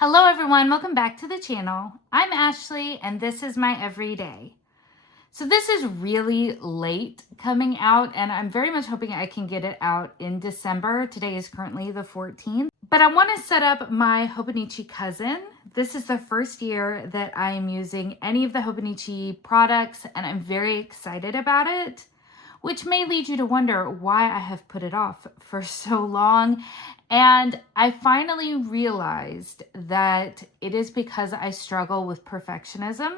Hello everyone, welcome back to the channel. I'm Ashley and this is my everyday. So this is really late coming out and I'm very much hoping I can get it out in December. Today is currently the 14th. But I want to set up my Hobonichi cousin. This is the first year that I am using any of the Hobonichi products and I'm very excited about it, which may lead you to wonder why I have put it off for so long. And I finally realized that it is because I struggle with perfectionism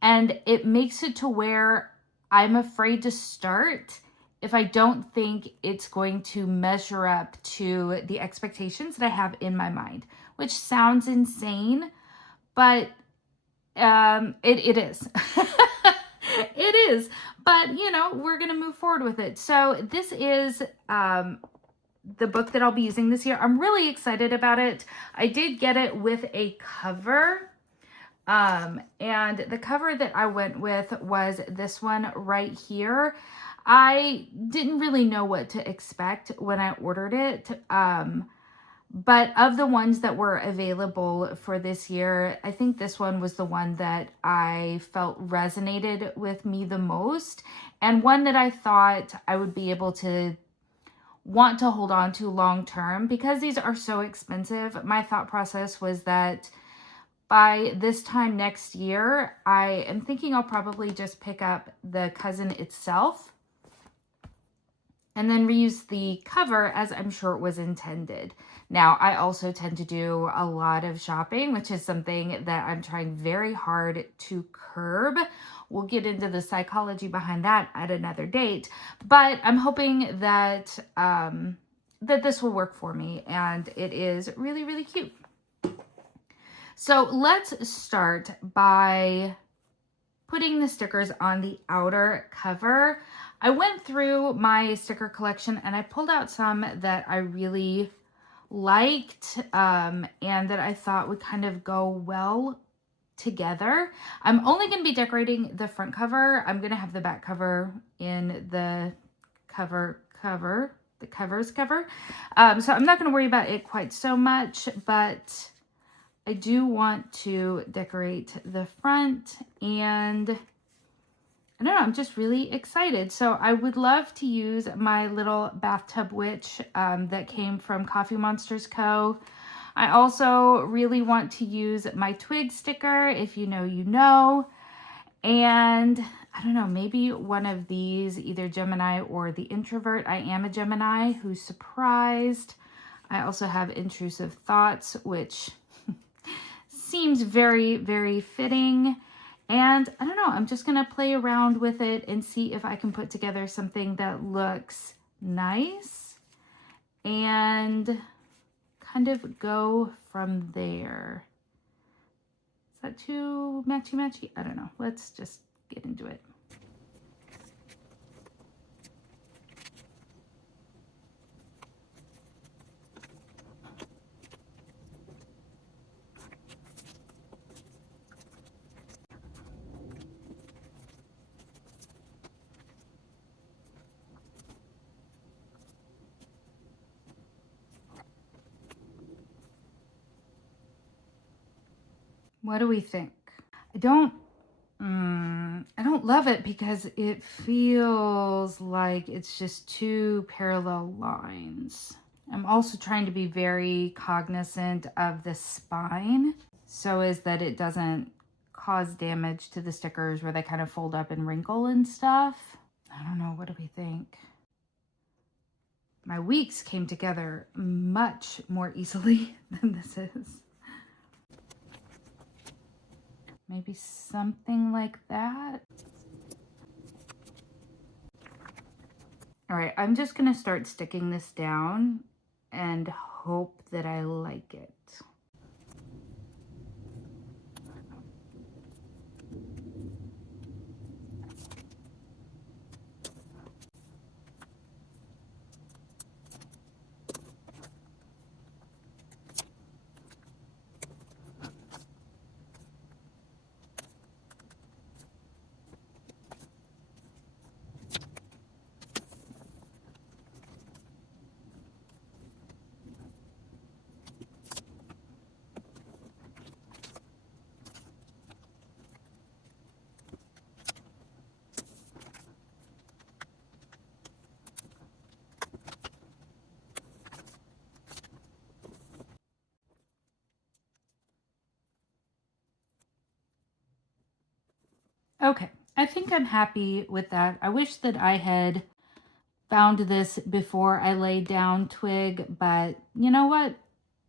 and it makes it to where I'm afraid to start if I don't think it's going to measure up to the expectations that I have in my mind, which sounds insane, but it is. It is, but you know, we're going to move forward with it. So this is the book that I'll be using this year. I'm really excited about it. I did get it with a cover. And the cover that I went with was this one right here. I didn't really know what to expect when I ordered it. But of the ones that were available for this year, I think this one was the one that I felt resonated with me the most, and one that I thought I would be able to want to hold on to long term because these are so expensive. My thought process was that by this time next year, I am thinking I'll probably just pick up the cousin itself and then reuse the cover as I'm sure it was intended. Now, I also tend to do a lot of shopping, which is something that I'm trying very hard to curb. We'll get into the psychology behind that at another date, but I'm hoping that that this will work for me, and it is really, really cute. So let's start by putting the stickers on the outer cover. I went through my sticker collection and I pulled out some that I really liked and that I thought would kind of go well together. I'm only going to be decorating the front cover. I'm going to have the back cover in the cover's cover. So I'm not going to worry about it quite so much, but I do want to decorate the front, and I don't know, I'm just really excited. So I would love to use my little bathtub witch that came from Coffee Monsters Co. I also really want to use my twig sticker, if you know, you know. And I don't know, maybe one of these, either Gemini or the introvert. I am a Gemini who's surprised. I also have intrusive thoughts, which seems very, very fitting. And I don't know, I'm just going to play around with it and see if I can put together something that looks nice and kind of go from there. Is that too matchy-matchy? I don't know. Let's just get into it. What do we think? I don't love it because it feels like it's just two parallel lines. I'm also trying to be very cognizant of the spine so as that it doesn't cause damage to the stickers where they kind of fold up and wrinkle and stuff. I don't know, what do we think? My weeks came together much more easily than this is. Maybe something like that. All right, I'm just gonna start sticking this down and hope that I like it. Okay, I think I'm happy with that. I wish that I had found this before I laid down Twig, but you know what?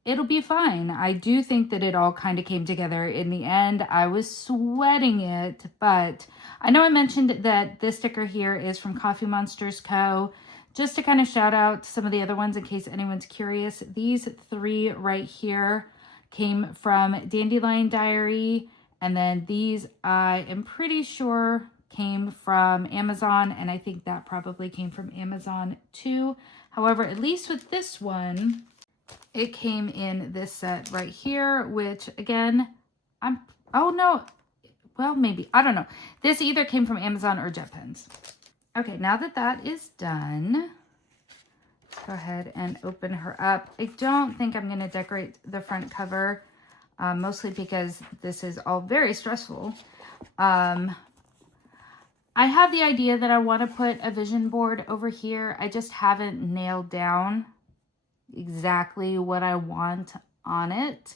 It'll be fine. I do think that it all kind of came together in the end. I was sweating it, but I know I mentioned that this sticker here is from Coffee Monsters Co. Just to kind of shout out some of the other ones in case anyone's curious, these 3 right here came from Dandelion Diary, and then these I am pretty sure came from Amazon, and I think that probably came from Amazon too. However, at least with this one, it came in this set right here, which again, oh no, well, maybe, I don't know. This either came from Amazon or JetPens. Okay, now that that is done, let's go ahead and open her up. I don't think I'm going to decorate the front cover, mostly because this is all very stressful. I have the idea that I want to put a vision board over here. I just haven't nailed down exactly what I want on it.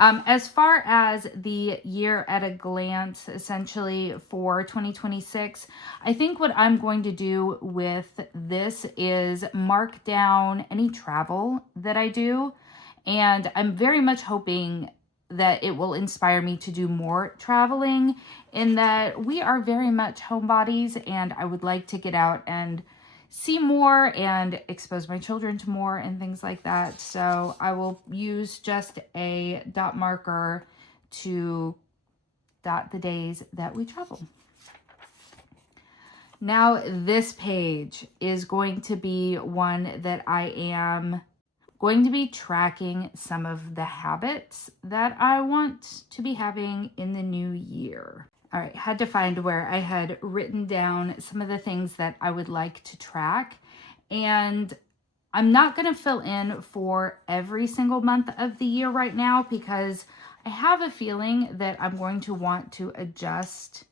As far as the year at a glance, essentially for 2026, I think what I'm going to do with this is mark down any travel that I do. And I'm very much hoping that it will inspire me to do more traveling, in that we are very much homebodies and I would like to get out and see more and expose my children to more and things like that. So I will use just a dot marker to dot the days that we travel. Now this page is going to be one that I am going to be tracking some of the habits that I want to be having in the new year. All right, had to find where I had written down some of the things that I would like to track. And I'm not going to fill in for every single month of the year right now, because I have a feeling that I'm going to want to adjust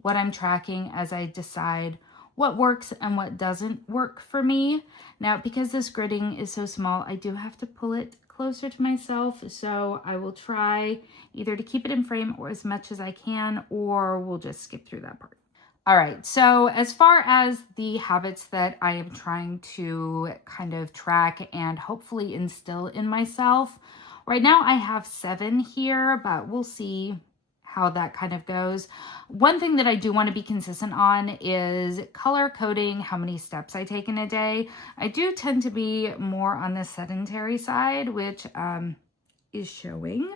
what I'm tracking as I decide what works and what doesn't work for me. Now, because this gridding is so small, I do have to pull it closer to myself, so I will try either to keep it in frame or as much as I can, or we'll just skip through that part. All right, so as far as the habits that I am trying to kind of track and hopefully instill in myself, right now I have 7 here, but we'll see how that kind of goes. One thing that I do want to be consistent on is color coding how many steps I take in a day. I do tend to be more on the sedentary side, which is showing.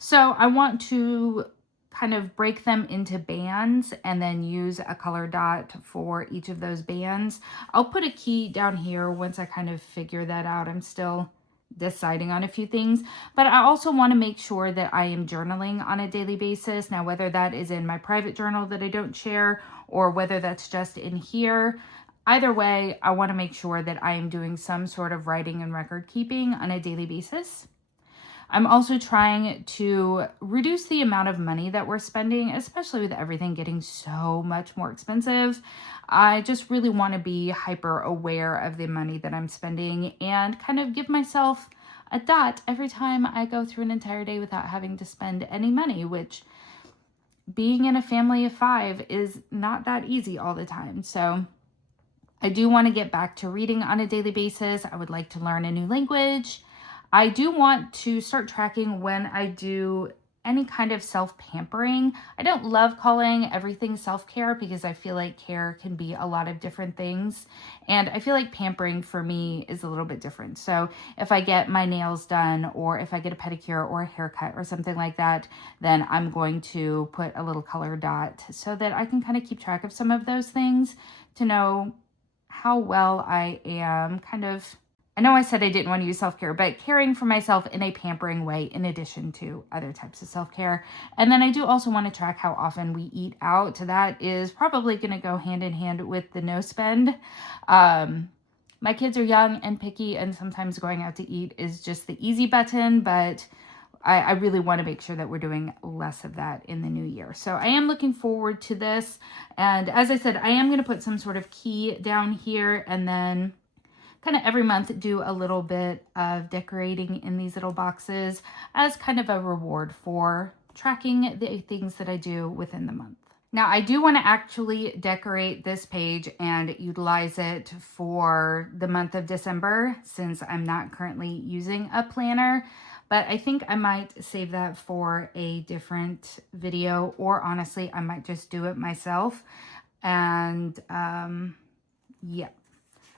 So I want to kind of break them into bands and then use a color dot for each of those bands. I'll put a key down here once I kind of figure that out. I'm still deciding on a few things, but I also want to make sure that I am journaling on a daily basis. Now, whether that is in my private journal that I don't share or whether that's just in here, either way, I want to make sure that I am doing some sort of writing and record keeping on a daily basis. I'm also trying to reduce the amount of money that we're spending, especially with everything getting so much more expensive. I just really want to be hyper aware of the money that I'm spending and kind of give myself a dot every time I go through an entire day without having to spend any money, which, being in a family of 5 is not that easy all the time. So I do want to get back to reading on a daily basis. I would like to learn a new language. I do want to start tracking when I do any kind of self-pampering. I don't love calling everything self-care because I feel like care can be a lot of different things. And I feel like pampering for me is a little bit different. So if I get my nails done or if I get a pedicure or a haircut or something like that, then I'm going to put a little color dot so that I can kind of keep track of some of those things to know how well I am kind of, I know I said I didn't want to use self-care, but caring for myself in a pampering way in addition to other types of self-care. And then I do also want to track how often we eat out. That is probably going to go hand in hand with the no spend. My kids are young and picky, and sometimes going out to eat is just the easy button, but I really want to make sure that we're doing less of that in the new year. So I am looking forward to this. And as I said, I am going to put some sort of key down here and then kind of every month do a little bit of decorating in these little boxes as kind of a reward for tracking the things that I do within the month. Now I do want to actually decorate this page and utilize it for the month of December since I'm not currently using a planner, but I think I might save that for a different video, or honestly, I might just do it myself. And yeah.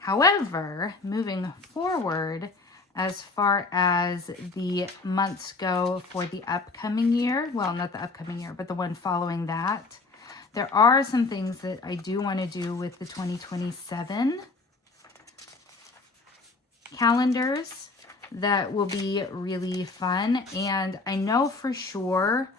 However, moving forward, as far as the months go for the upcoming year, well, not the upcoming year, but the one following that, there are some things that I do want to do with the 2027 calendars that will be really fun. And I know for sure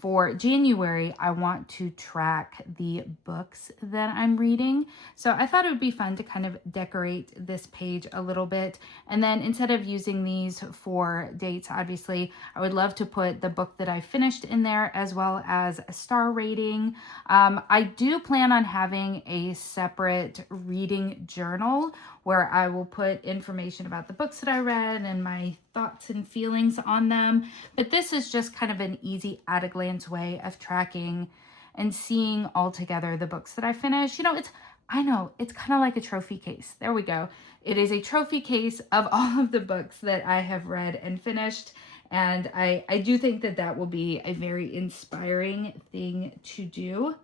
for January, I want to track the books that I'm reading. So I thought it would be fun to kind of decorate this page a little bit. And then instead of using these for dates, obviously, I would love to put the book that I finished in there as well as a star rating. I do plan on having a separate reading journal where I will put information about the books that I read and my thoughts and feelings on them. But this is just kind of an easy at-a-glance way of tracking and seeing all together the books that I finished. You know, I know, it's kind of like a trophy case. There we go. It is a trophy case of all of the books that I have read and finished. And I do think that that will be a very inspiring thing to do.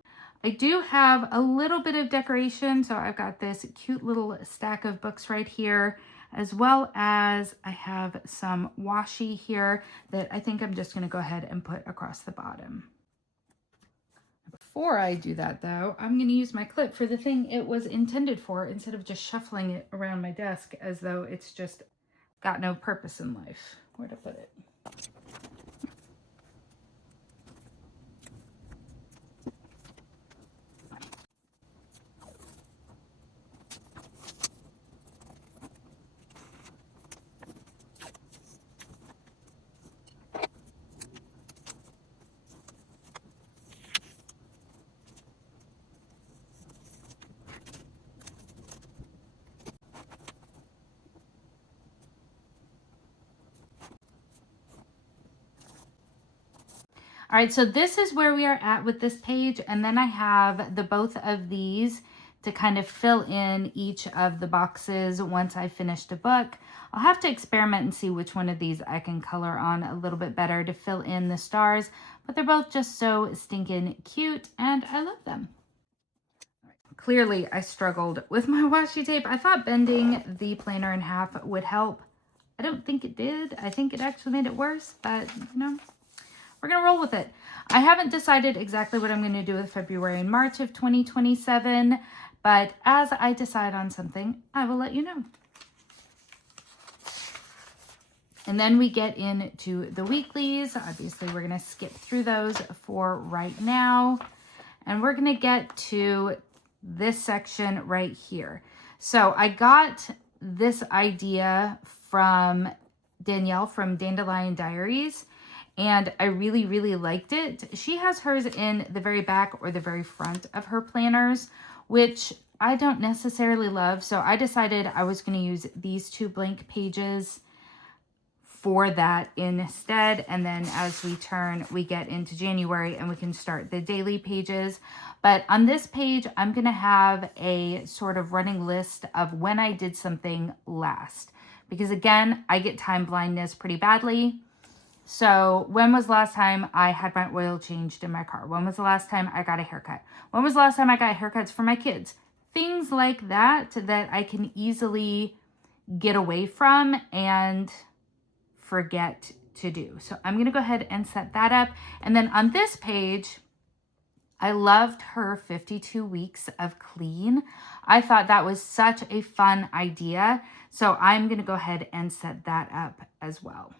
I do have a little bit of decoration. So I've got this cute little stack of books right here, as well as I have some washi here that I think I'm just going to go ahead and put across the bottom. Before I do that though, I'm going to use my clip for the thing it was intended for instead of just shuffling it around my desk as though it's just got no purpose in life. Where to put it? All right, so this is where we are at with this page. And then I have the both of these to kind of fill in each of the boxes once I finished a book. I'll have to experiment and see which one of these I can color on a little bit better to fill in the stars, but they're both just so stinking cute and I love them. Clearly, I struggled with my washi tape. I thought bending the planner in half would help. I don't think it did. I think it actually made it worse, but you know, we're going to roll with it. I haven't decided exactly what I'm going to do with February and March of 2027, but as I decide on something, I will let you know. And then we get into the weeklies. Obviously, we're going to skip through those for right now. And we're going to get to this section right here. So I got this idea from Danielle from Dandelion Diaries, and I really, really liked it. She has hers in the very back or the very front of her planners, which I don't necessarily love. So I decided I was going to use these two blank pages for that instead. And then as we turn, we get into January and we can start the daily pages. But on this page, I'm going to have a sort of running list of when I did something last. Because again, I get time blindness pretty badly. So when was the last time I had my oil changed in my car? When was the last time I got a haircut? When was the last time I got haircuts for my kids? Things like that that I can easily get away from and forget to do. So I'm going to go ahead and set that up. And then on this page, I loved her 52 weeks of clean. I thought that was such a fun idea. So I'm going to go ahead and set that up as well.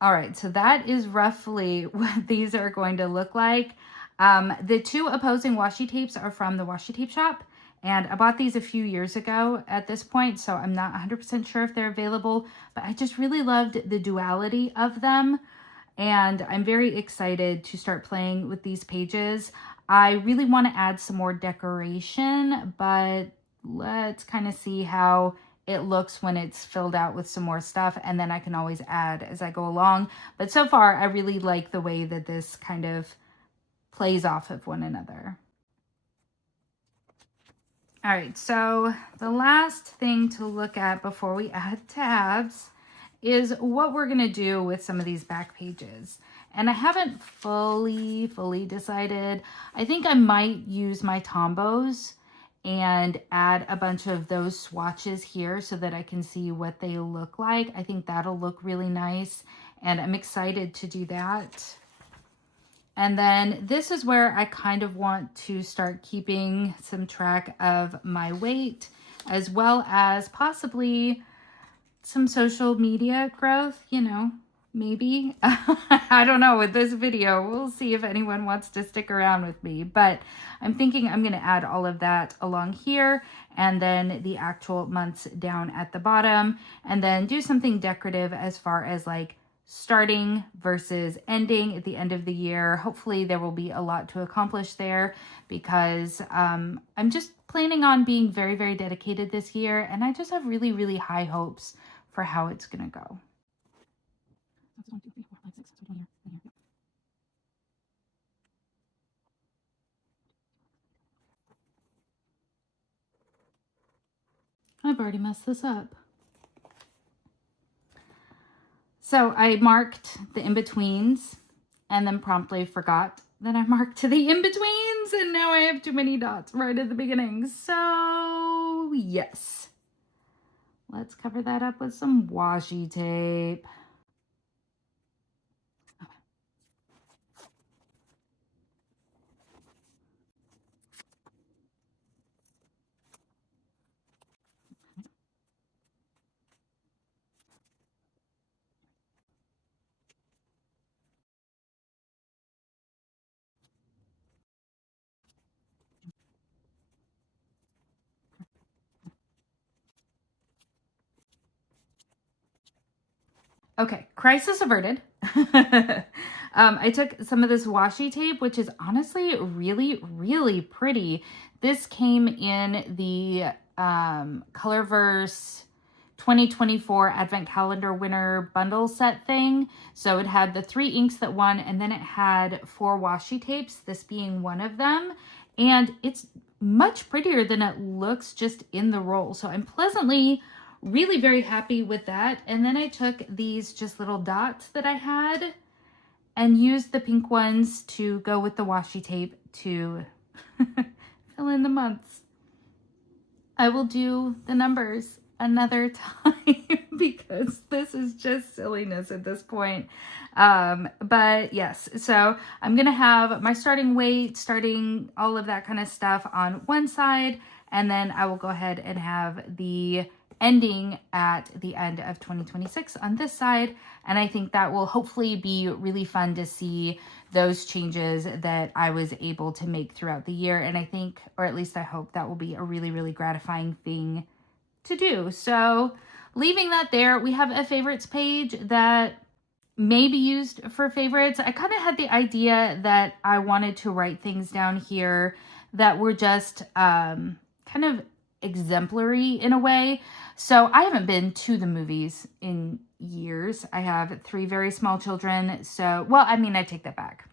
All right, so that is roughly what these are going to look like. The two opposing washi tapes are from the washi tape shop, and I bought these a few years ago at this point, so I'm not 100% sure if they're available, but I just really loved the duality of them, and I'm very excited to start playing with these pages. I really want to add some more decoration, but let's kind of see how it looks when it's filled out with some more stuff, and then I can always add as I go along. But so far, I really like the way that this kind of plays off of one another. All right, so the last thing to look at before we add tabs is what we're gonna do with some of these back pages. And I haven't fully decided. I think I might use my Tombos and add a bunch of those swatches here so that I can see what they look like. I think that'll look really nice, and I'm excited to do that. And then this is where I kind of want to start keeping some track of my weight, as well as possibly some social media growth, you know, maybe. I don't know, with this video, we'll see if anyone wants to stick around with me, but I'm thinking I'm going to add all of that along here, and then the actual months down at the bottom, and then do something decorative as far as like starting versus ending at the end of the year. Hopefully there will be a lot to accomplish there, because I'm just planning on being very dedicated this year, and I just have really high hopes for how it's gonna go. I've already messed this up. So I marked the in-betweens and then promptly forgot that I marked the in-betweens, and now I have too many dots right at the beginning. So yes, let's cover that up with some washi tape. Okay, crisis averted. I took some of this washi tape, which is honestly really pretty. This came in the Colorverse 2024 Advent Calendar Winter Bundle set thing. So it had the 3 inks that won, and then it had 4 washi tapes, this being one of them. And it's much prettier than it looks just in the roll. So I'm pleasantly really very happy with that. And then I took these just little dots that I had and used the pink ones to go with the washi tape to fill in the months. I will do the numbers another time because this is just silliness at this point. But yes, so I'm gonna have my starting weight, starting all of that kind of stuff on one side, and then I will go ahead and have the ending at the end of 2026 on this side. And I think that will hopefully be really fun to see those changes that I was able to make throughout the year. And I think, or at least I hope, that will be a really gratifying thing to do. So leaving that there, we have a favorites page that may be used for favorites. I kind of had the idea that I wanted to write things down here that were just kind of exemplary in a way. So I haven't been to the movies in years. I have 3 very small children. So, well, I mean, I take that back.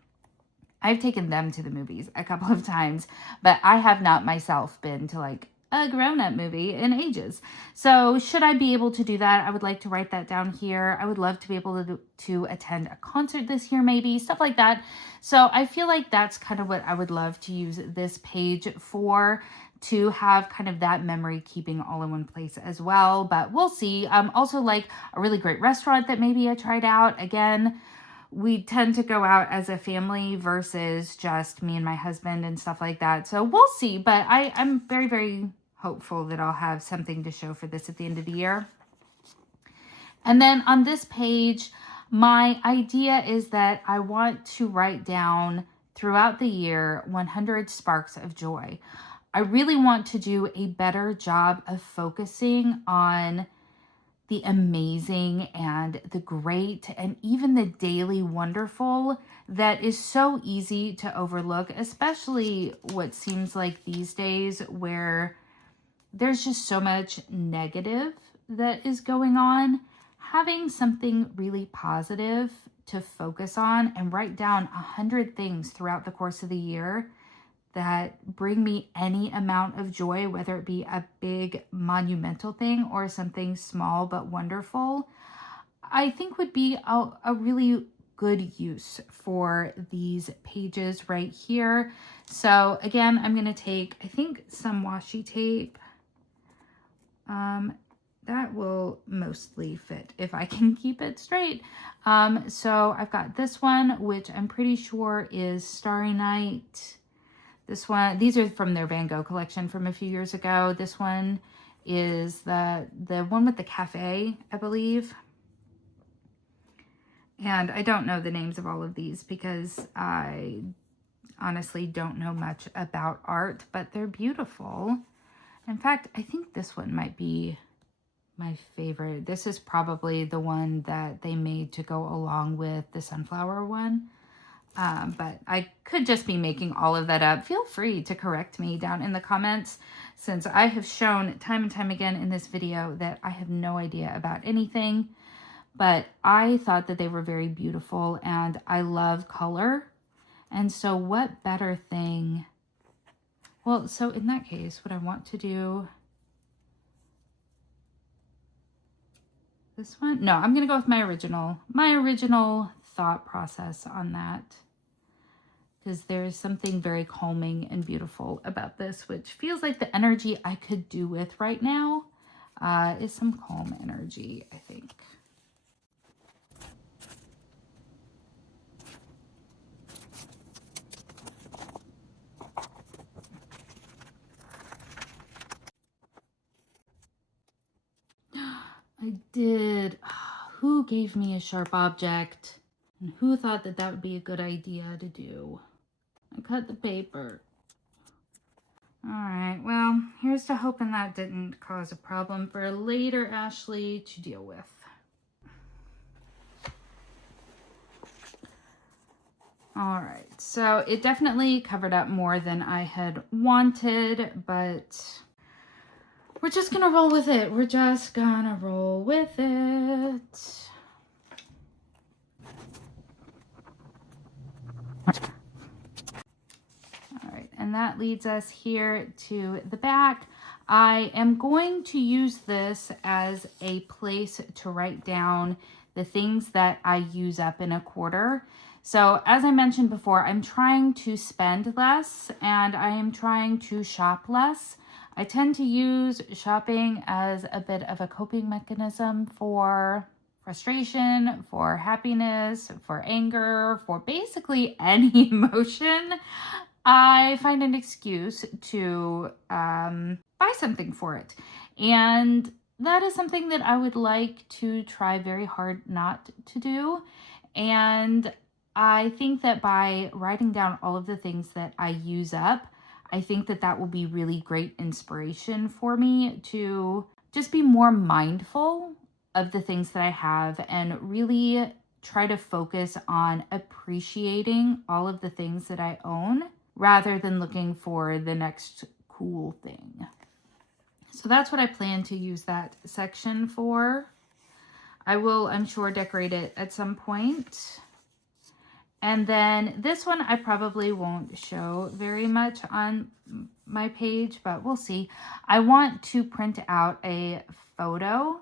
I've taken them to the movies a couple of times, but I have not myself been to like a grown-up movie in ages. So should I be able to do that, I would like to write that down here. I would love to be able to attend a concert this year, maybe, stuff like that. So I feel like that's kind of what I would love to use this page for, to have kind of that memory keeping all in one place as well. But we'll see. Also like a really great restaurant that maybe I tried out. Again, we tend to go out as a family versus just me and my husband and stuff like that. So we'll see. But I'm very hopeful that I'll have something to show for this at the end of the year. And then on this page, My idea is that I want to write down throughout the year 100 sparks of joy. I really want to do a better job of focusing on the amazing and the great and even the daily wonderful that is so easy to overlook, especially what seems like these days where there's just so much negative that is going on. Having something really positive to focus on and write down 100 things throughout the course of the year that bring me any amount of joy, whether it be a big monumental thing or something small but wonderful, I think would be a really good use for these pages right here. So again, I'm going to take, I think, some washi tape. That will mostly fit if I can keep it straight. So I've got this one, which I'm pretty sure is Starry Night. This one, these are from their Van Gogh collection from a few years ago. This one is the one with the cafe, I believe. And I don't know the names of all of these because I honestly don't know much about art, but they're beautiful. In fact, I think this one might be my favorite. This is probably the one that they made to go along with the sunflower one. But I could just be making all of that up. Feel free to correct me down in the comments, since I have shown time and time again in this video that I have no idea about anything. But I thought that they were very beautiful, and I love color. And so what better thing? Well, so in that case, what I want to do, this one? No, I'm going to go with my original thought process on that, because there's something very calming and beautiful about this, which feels like the energy I could do with right now is some calm energy, I think. I did. Who gave me a sharp object? And who thought that that would be a good idea to do? I cut the paper. All right, well, here's to hoping that didn't cause a problem for later Ashley to deal with. All right, so it definitely covered up more than I had wanted, but we're just gonna roll with it. We're just gonna roll with it. All right, and that leads us here to the back. I am going to use this as a place to write down the things that I use up in a quarter. So as I mentioned before, I'm trying to spend less and I am trying to shop less. I tend to use shopping as a bit of a coping mechanism for frustration, for happiness, for anger, for basically any emotion. I find an excuse to buy something for it. And that is something that I would like to try very hard not to do. And I think that by writing down all of the things that I use up, I think that that will be really great inspiration for me to just be more mindful of the things that I have and really try to focus on appreciating all of the things that I own rather than looking for the next cool thing. So that's what I plan to use that section for. I will, I'm sure, decorate it at some point. And then this one I probably won't show very much on my page, but we'll see. I want to print out a photo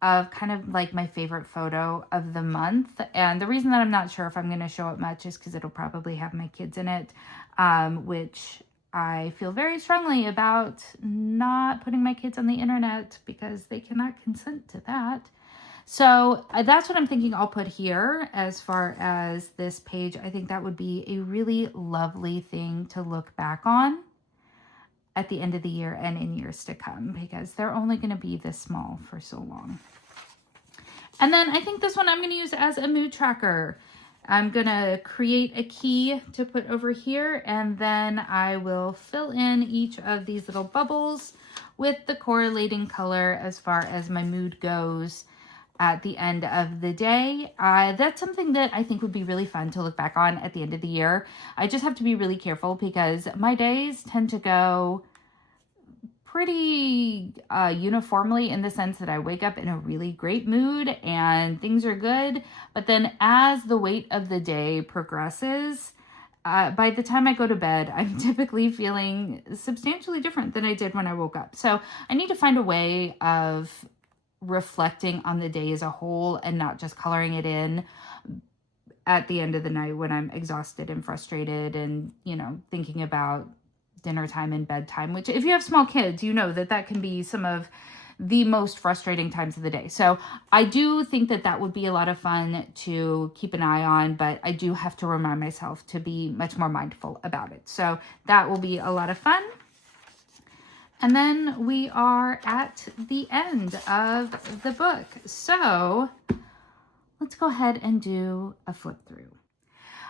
of kind of like my favorite photo of the month. And the reason that I'm not sure if I'm going to show it much is because it'll probably have my kids in it, which I feel very strongly about not putting my kids on the internet because they cannot consent to that. So that's what I'm thinking I'll put here as far as this page. I think that would be a really lovely thing to look back on at the end of the year and in years to come, because they're only going to be this small for so long. And then I think this one I'm going to use as a mood tracker. I'm going to create a key to put over here, and then I will fill in each of these little bubbles with the correlating color as far as my mood goes at the end of the day. That's something that I think would be really fun to look back on at the end of the year. I just have to be really careful because my days tend to go pretty uniformly, in the sense that I wake up in a really great mood and things are good. But then as the weight of the day progresses, by the time I go to bed, I'm typically feeling substantially different than I did when I woke up. So I need to find a way of reflecting on the day as a whole and not just coloring it in at the end of the night when I'm exhausted and frustrated and, you know, thinking about dinner time and bedtime, which if you have small kids, you know that can be some of the most frustrating times of the day. So I do think that would be a lot of fun to keep an eye on, but I do have to remind myself to be much more mindful about it. So that will be a lot of fun. And then we are at the end of the book. So let's go ahead and do a flip through.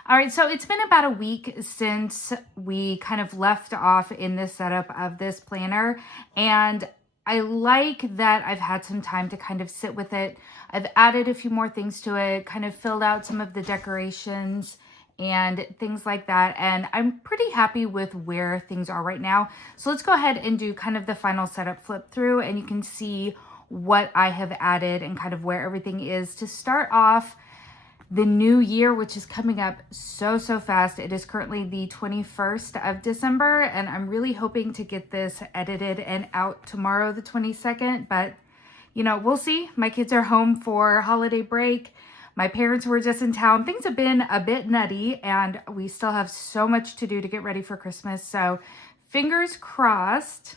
All right, so it's been about a week since we kind of left off in the setup of this planner, and I like that I've had some time to kind of sit with it. I've added a few more things to it, kind of filled out some of the decorations and things like that, and I'm pretty happy with where things are right now. So let's go ahead and do kind of the final setup flip through, and you can see what I have added and kind of where everything is to start off the new year, which is coming up so fast. It is currently the 21st of December, and I'm really hoping to get this edited and out tomorrow, the 22nd, but you know, we'll see. My kids are home for holiday break. My parents were just in town. Things have been a bit nutty, and we still have so much to do to get ready for Christmas. So fingers crossed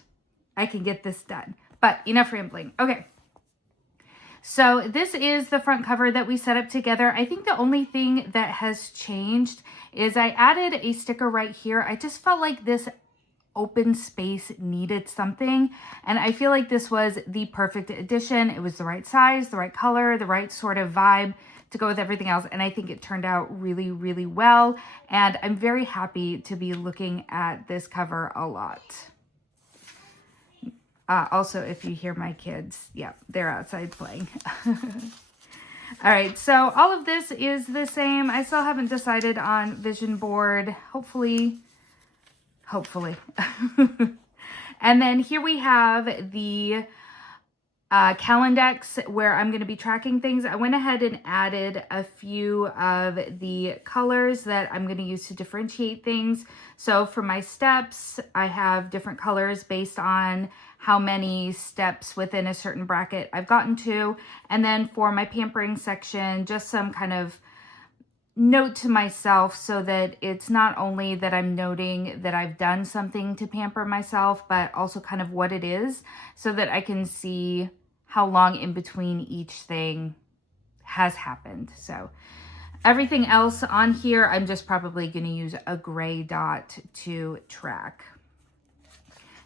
I can get this done. But enough rambling. Okay. So this is the front cover that we set up together. I think the only thing that has changed is I added a sticker right here. I just felt like this open space needed something, and I feel like this was the perfect addition. It was the right size, the right color, the right sort of vibe to go with everything else, and I think it turned out really well, and I'm very happy to be looking at this cover a lot. Also, if you hear my kids, yeah, they're outside playing. All right, so all of this is the same. I still haven't decided on vision board. Hopefully. And then here we have the Calendex, where I'm going to be tracking things. I went ahead and added a few of the colors that I'm going to use to differentiate things. So for my steps, I have different colors based on how many steps within a certain bracket I've gotten to. And then for my pampering section, just some kind of note to myself, so that it's not only that I'm noting that I've done something to pamper myself, but also kind of what it is, so that I can see how long in between each thing has happened. So everything else on here, I'm just probably going to use a gray dot to track.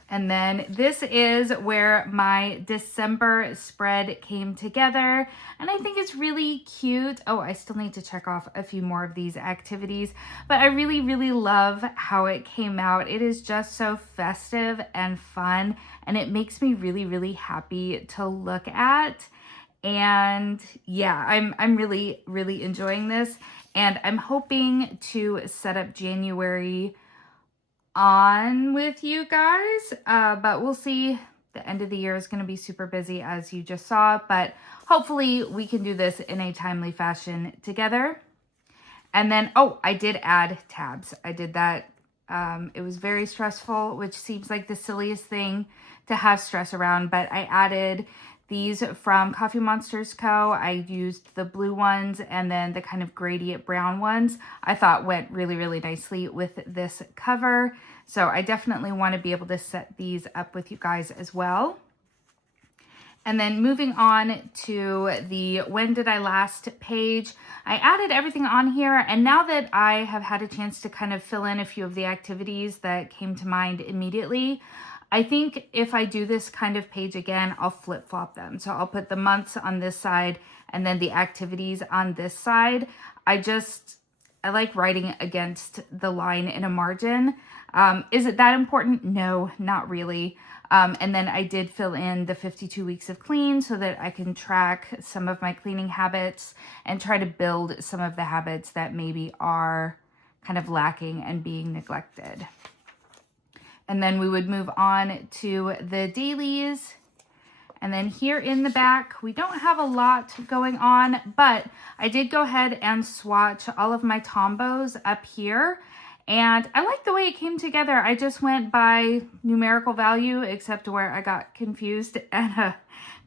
And then this is where my December spread came together, and I think it's really cute. Oh, I still need to check off a few more of these activities, but I really love how it came out. It is just so festive and fun, and it makes me really happy to look at. And yeah, I'm really enjoying this, and I'm hoping to set up January on with you guys, but we'll see. The end of the year is going to be super busy, as you just saw, but hopefully we can do this in a timely fashion together. And then, oh, I did add tabs. I did that. It was very stressful, which seems like the silliest thing to have stress around, but I added these from Coffee Monsters Co. I used the blue ones and then the kind of gradient brown ones. I thought went really nicely with this cover. So I definitely want to be able to set these up with you guys as well. And then moving on to the When Did I Last page, I added everything on here. And now that I have had a chance to kind of fill in a few of the activities that came to mind immediately, I think if I do this kind of page again, I'll flip-flop them. So I'll put the months on this side and then the activities on this side. I like writing against the line in a margin. Is it that important? No, not really. And then I did fill in the 52 weeks of clean so that I can track some of my cleaning habits and try to build some of the habits that maybe are kind of lacking and being neglected. And then we would move on to the dailies. And then here in the back, we don't have a lot going on, but I did go ahead and swatch all of my Tombos up here. And I like the way it came together. I just went by numerical value, except where I got confused and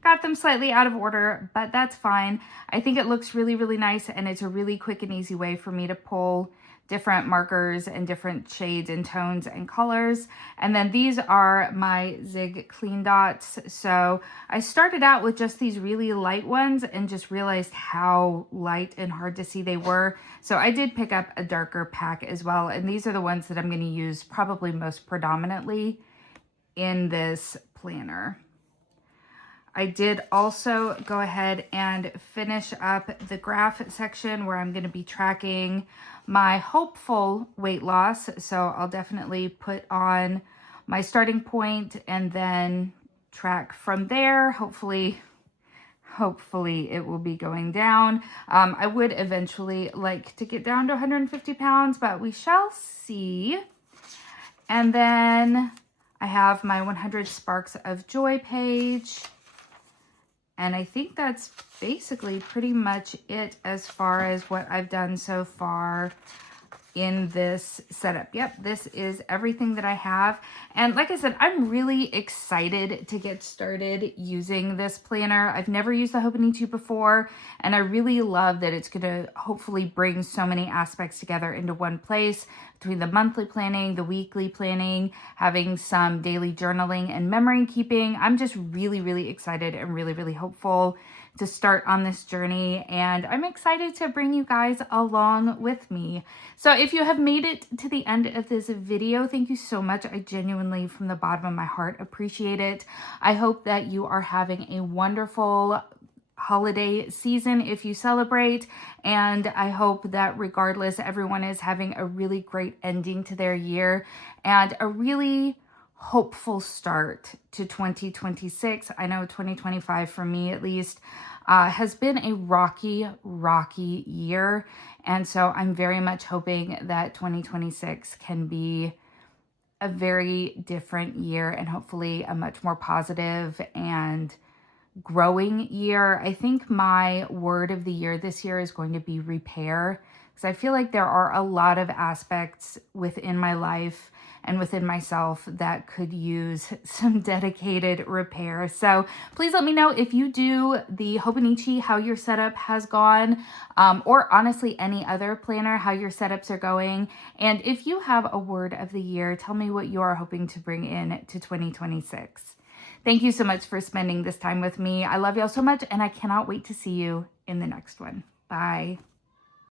got them slightly out of order, but that's fine. I think it looks really, really nice, and it's a really quick and easy way for me to pull different markers and different shades and tones and colors. And then these are my Zig Clean Dots. So I started out with just these really light ones and just realized how light and hard to see they were. So I did pick up a darker pack as well. And these are the ones that I'm going to use probably most predominantly in this planner. I did also go ahead and finish up the graph section where I'm going to be tracking my hopeful weight loss. So I'll definitely put on my starting point and then track from there. Hopefully it will be going down. I would eventually like to get down to 150 pounds, but we shall see. And then I have my 100 Sparks of Joy page. And I think that's basically pretty much it as far as what I've done so far in this setup. Yep, this is everything that I have. And like I said, I'm really excited to get started using this planner. I've never used the Hobonichi before, and I really love that it's going to hopefully bring so many aspects together into one place, between the monthly planning, the weekly planning, having some daily journaling and memory keeping. I'm just really, really excited and really, really hopeful to start on this journey, and I'm excited to bring you guys along with me. So if you have made it to the end of this video, thank you so much. I genuinely, from the bottom of my heart, appreciate it. I hope that you are having a wonderful holiday season if you celebrate, and I hope that regardless, everyone is having a really great ending to their year and a really hopeful start to 2026. I know 2025, for me at least, has been a rocky year. And so I'm very much hoping that 2026 can be a very different year and hopefully a much more positive and growing year. I think my word of the year this year is going to be repair, because I feel like there are a lot of aspects within my life and within myself that could use some dedicated repair. So please let me know if you do the Hobonichi, how your setup has gone, or honestly any other planner, how your setups are going. And if you have a word of the year, tell me what you are hoping to bring in to 2026. Thank you so much for spending this time with me. I love y'all so much, and I cannot wait to see you in the next one. Bye.